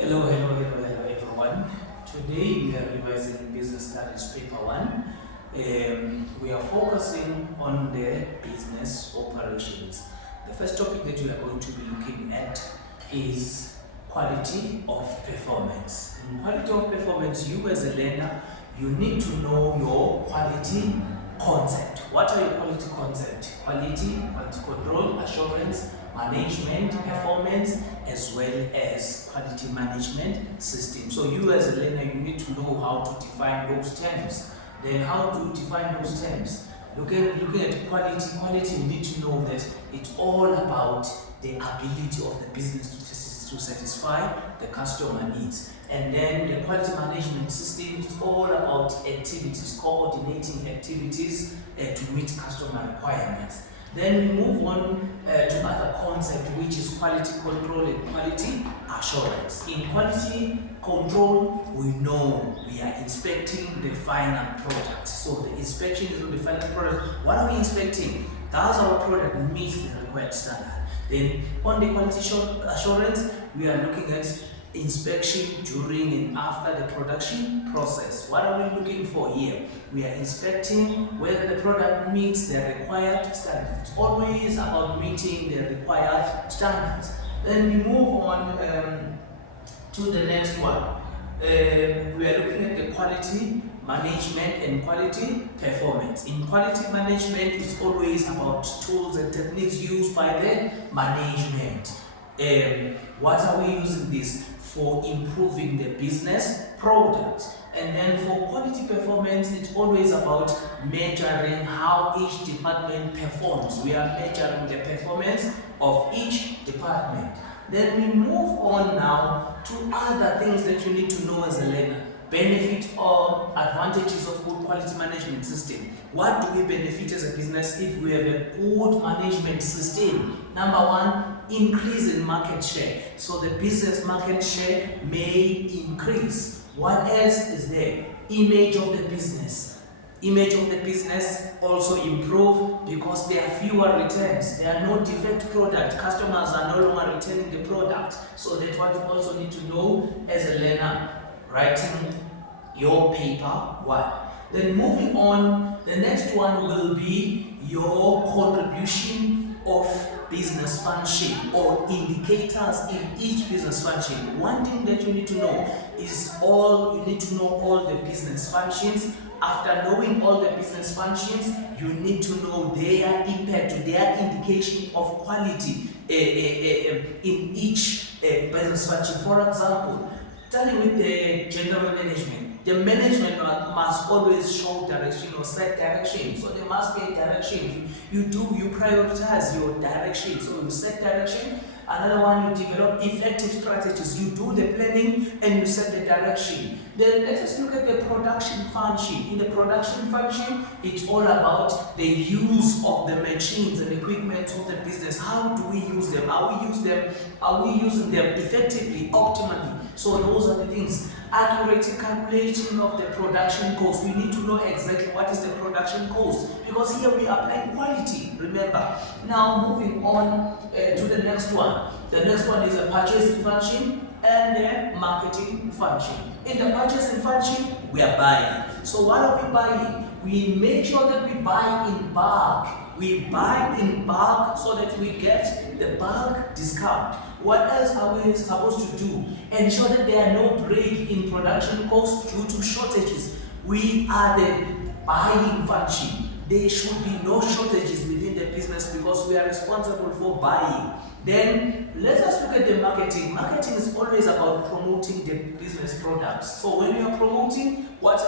Hello everyone. Today we are revising Business Studies Paper 1. We are focusing on the business operations. The first topic that we are going to be looking at is quality of performance. In quality of performance, you as a learner, you need to know your quality concept. What are your quality concepts? Quality control, assurance, management, performance, as well as quality management system. So you as a learner, you need to know how to define those terms. Then how to define those terms? Looking at quality, you need to know that it's all about the ability of the business to satisfy the customer needs. And then the quality management system is all about activities, coordinating activities to meet customer requirements. Then we move on to other concept, which is quality control and quality assurance. In quality control, we know we are inspecting the final product. So the inspection is on the final product. What are we inspecting? Does our product meet the required standard? Then on the quality assurance, we are looking at inspection during and after the production process. What are we looking for here? We are inspecting whether the product meets the required standards. It's always about meeting the required standards. Then we move on to the next one. We are looking at the quality management and quality performance. In quality management, it's always about tools and techniques used by the management. What are we using this? For improving the business product. And then for quality performance, it's always about measuring how each department performs. We are measuring the performance of each department. Then we move on now to other things that you need to know as a learner. Benefit or advantages of good quality management system. What do we benefit as a business if we have a good management system? Number one, increase in market share. So the business market share may increase. What else is there? Image of the business. Image of the business also improve because there are fewer returns. There are no defect product. Customers are no longer returning the product. So that's what you also need to know as a learner. Writing your paper 1. Then moving on, the next one will be your contribution of business function or indicators in each business function. One thing that you need to know is you need to know all the business functions. After knowing all the business functions, you need to know their impact, their indication of quality in each business function. For example, starting with the general management, the management must always show direction or set direction. So there must be a direction. You prioritize your direction. So you set direction. Another one, you develop effective strategies. You do the planning and you set the direction. Then let us look at the production function. In the production function, it's all about the use of the machines and equipment of the business. How do we use them? Are we using them effectively, optimally? So those are the things. Accurate calculation of the production cost. We need to know exactly what is the production cost because here we are applying quality, remember. Now moving on to the next one. The next one is a purchasing function and the marketing function. In the purchasing function, we are buying. So what are we buying? We make sure that we buy in bulk. We buy in bulk so that we get the bulk discount. What else are we supposed to do? Ensure that there are no break in production costs due to shortages. We are the buying function. There should be no shortages within the business because we are responsible for buying. Then let us look at the marketing. Marketing is always about promoting the business products. So when you are promoting, what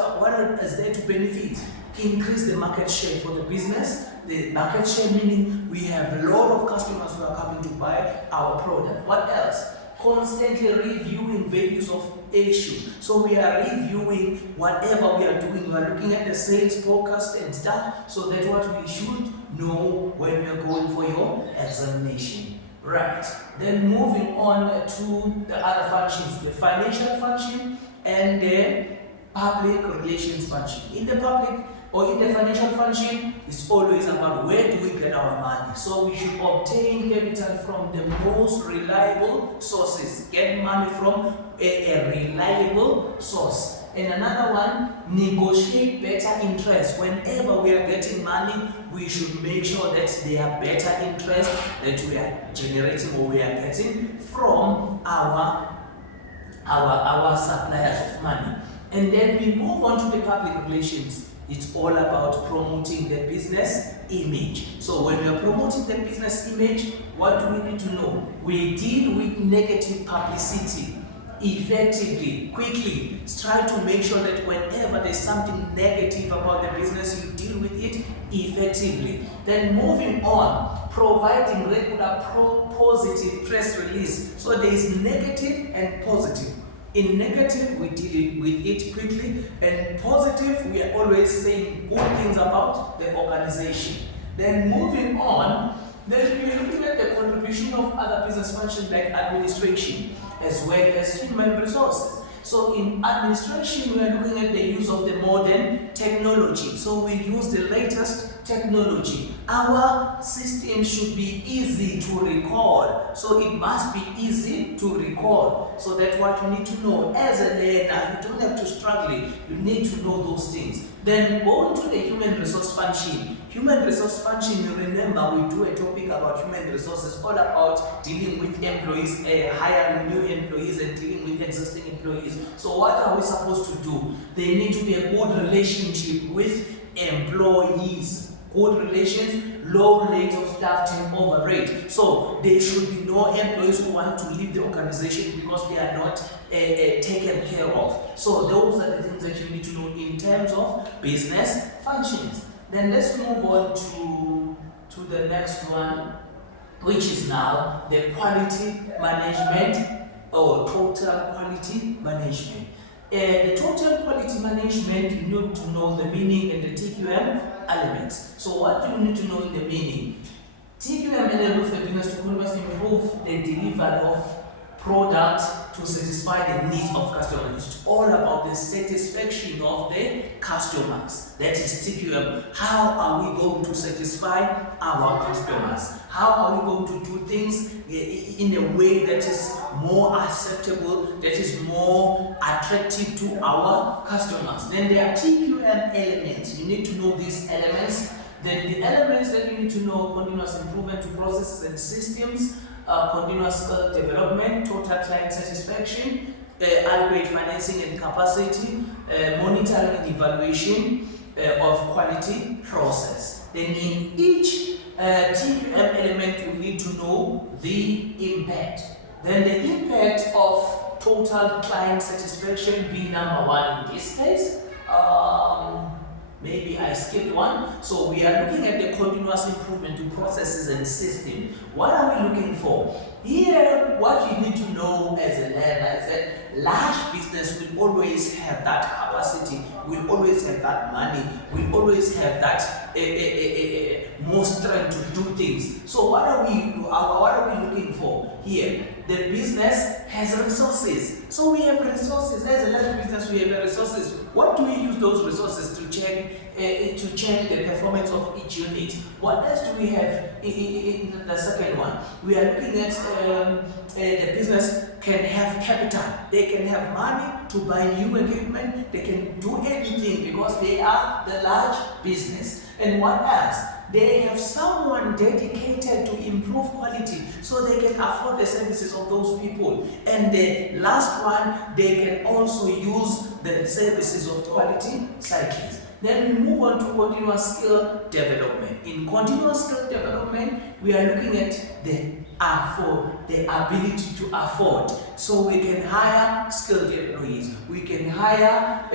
is there to benefit? Increase the market share for the business. The market share meaning we have a lot of customers who are coming to buy our product. What else? Constantly reviewing values of issue. So we are reviewing whatever we are doing. We are looking at the sales forecast and stuff. So that's what we should know when we are going for your examination. Right. Then moving on to the other functions, the financial function and the public relations function. In the public or in the financial function, it's always about where do we get our money. So we should obtain capital from the most reliable sources. Get money from a reliable source. And another one, negotiate better interest. Whenever we are getting money, we should make sure that they are better interest that we are generating or we are getting from our suppliers of money. And then we move on to the public relations. It's all about promoting the business image. So when we are promoting the business image, what do we need to know? We deal with negative publicity effectively, quickly. Try to make sure that whenever there's something negative about the business, you deal with it effectively. Then moving on, providing regular positive press release. So there is negative and positive. In negative, we deal with it quickly, and positive, we are always saying good things about the organization. Then moving on, then we are looking at the contribution of other business functions like administration as well as human resources. So in administration, we are looking at the use of the modern technology. So we use the latest technology. Our system should be easy to record. So it must be easy to record. So that's what you need to know. As a learner, you don't have to struggle. You need to know those things. Then go into the human resource function. Human resource function, you remember we do a topic about human resources, all about dealing with employees, hiring new employees and dealing with existing employees. So what are we supposed to do? There need to be a good relationship with employees. Good relations, low rate of staff turnover rate. So there should be no employees who want to leave the organization because they are not taken care of. So those are the things that you need to know in terms of business functions. Then let's move on to the next one, which is now the quality management or total quality management. The total quality management, you need to know the meaning and the TQM elements. So what do you need to know in the meaning? TQM enables the business to continuously improve the delivery of product to satisfy the needs of customers. It's all about the satisfaction of the customers. That is TQM. How are we going to satisfy our customers? How are we going to do things in a way that is more acceptable, that is more attractive to our customers? Then there are TQM elements. You need to know these elements. Then the elements that you need to know: continuous improvement to processes and systems, continuous skill development, total client satisfaction, adequate financing and capacity, monitoring and evaluation of quality process. Then in each TQM element, we need to know the impact. Then the impact of total client satisfaction be number one in this case. Maybe I skipped one. So we are looking at the continuous improvement to processes and system. What are we looking for? Here, what you need to know as a learner is that large business will always have that capacity, will always have that money, will always have that more strength to do things. So what are we looking for here? The business has resources. So we have resources. As a large business, we have resources. What do we use those resources to check the performance of each unit? What else do we have in the second one? We are looking at the business can have capital. They can have money to buy new equipment. They can do anything because they are the large business. And what else? They have someone dedicated to improve quality so they can afford the services of those people. And the last one, they can also use the services of quality cyclists. Then we move on to continuous skill development. In continuous skill development, we are looking at the ability to afford. So we can hire skilled employees. We can hire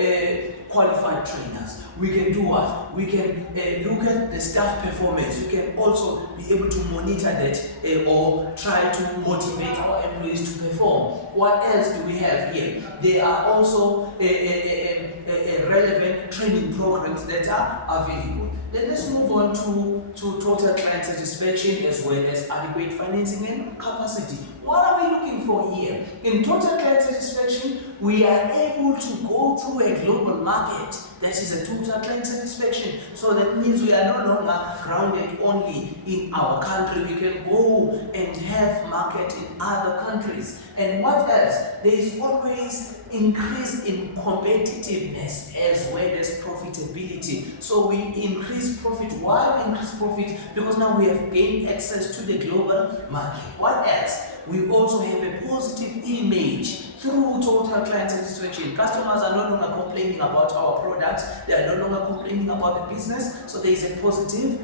qualified trainers. We can do what? We can look at the staff performance. We can also be able to monitor that or try to motivate our employees to perform. What else do we have here? There are also relevant training programs that are available. Then let's move on to total client satisfaction as well as adequate financing and capacity. What are we looking for here? In total client satisfaction, we are able to go through a global market. That is a total client satisfaction. So that means we are no longer grounded only in our country. We can go and have market in other countries. And what else? There is always increase in competitiveness as well as profitability. So we increase profit. Why we increase profit? Because now we have gained access to the global market. What else? We also have a positive image through total client satisfaction. Customers are no longer complaining about our products. They are no longer complaining about the business. So there is a positive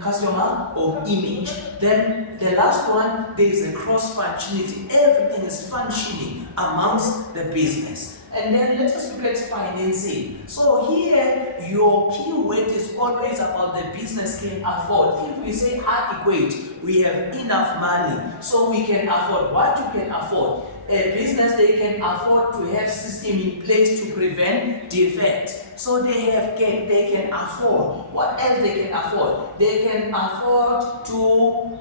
customer or image. Then the last one, there is a cross-functionality. Everything is functioning amongst the business. And then let us look at financing. So here, your key word is always about the business can afford. If we say adequate, we have enough money, so we can afford. What you can afford? A business, they can afford to have system in place to prevent defect. So they can afford. What else they can afford? They can afford to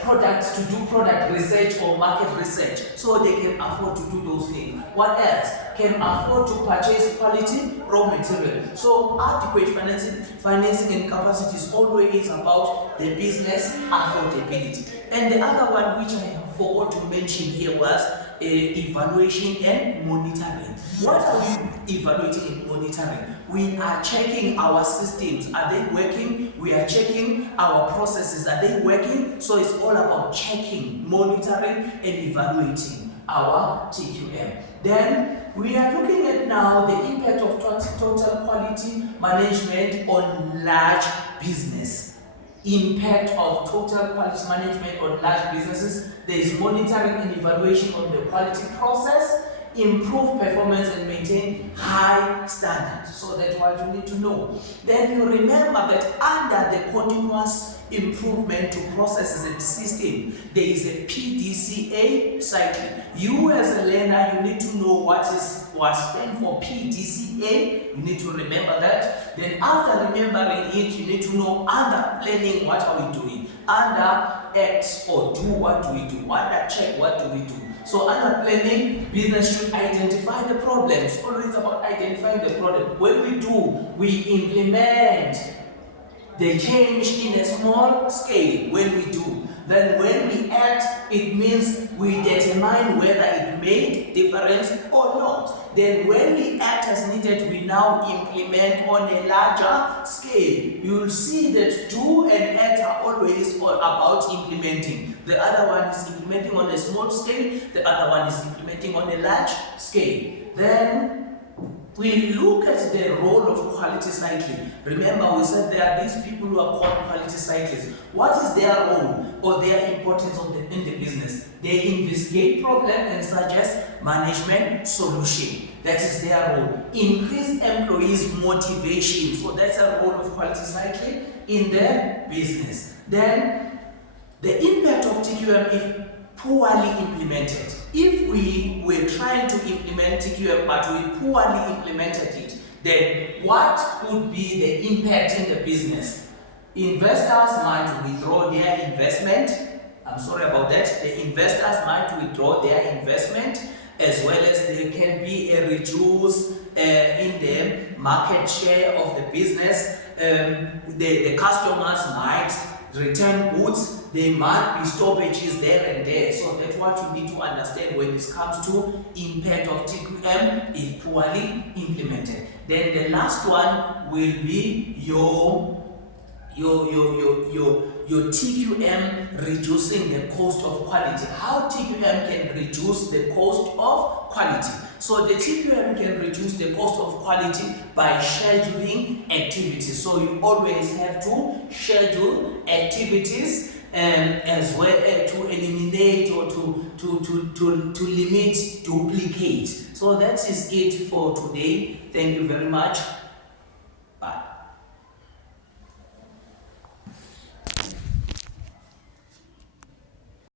products, to do product research or market research, so they can afford to do those things. What else? Can afford to purchase quality raw material. So adequate financing and capacity is always about the business affordability. And the other one which I forgot to mention here was evaluation and monitoring. What are we evaluating and monitoring? We are checking our systems. Are they working? We are checking our processes. Are they working? So it's all about checking, monitoring, and evaluating our TQM. Then we are looking at now the impact of total quality management on large business. Impact of total quality management on large businesses. There is monitoring and evaluation on the quality process, improve performance and maintain high standards. So that's what you need to know. Then you remember that under the continuous improvement to processes and system, there is a PDCA cycle. You as a learner, you need to know what stands for PDCA. You need to remember that. Then after remembering it, you need to know under planning, what are we doing? Under act or do, what do we do? Under check, what do we do? So under planning, business should identify the problems. Always about identifying the problem. When we do, we implement the change in a small scale. When we do, then when we act, it means we determine whether it made difference or not. Then when we act as needed, we now implement on a larger scale. You will see that do and act are always all about implementing. The other one is implementing on a small scale, the other one is implementing on a large scale. Then we look at the role of quality cycling. Remember, we said there are these people who are called quality cyclists. What is their role or their importance in the business? They investigate problem and suggest management solution. That is their role. Increase employees' motivation. So that's a role of quality cycling in their business. Then the impact of TQM if poorly implemented. If we were trying to implement TQM but we poorly implemented it, then what could be the impact in the business? Investors might withdraw their investment. I'm sorry about that. The investors might withdraw their investment, as well as there can be a reduce in the market share of the business. The customers might return goods. There might be stoppages there and there. So that's what you need to understand when it comes to impact of TQM if poorly implemented. Then the last one will be your TQM reducing the cost of quality. How TQM can reduce the cost of quality? So the TQM can reduce the cost of quality by scheduling activities. So you always have to schedule activities as well to eliminate or to limit duplicates. So that is it for today. Thank you very much.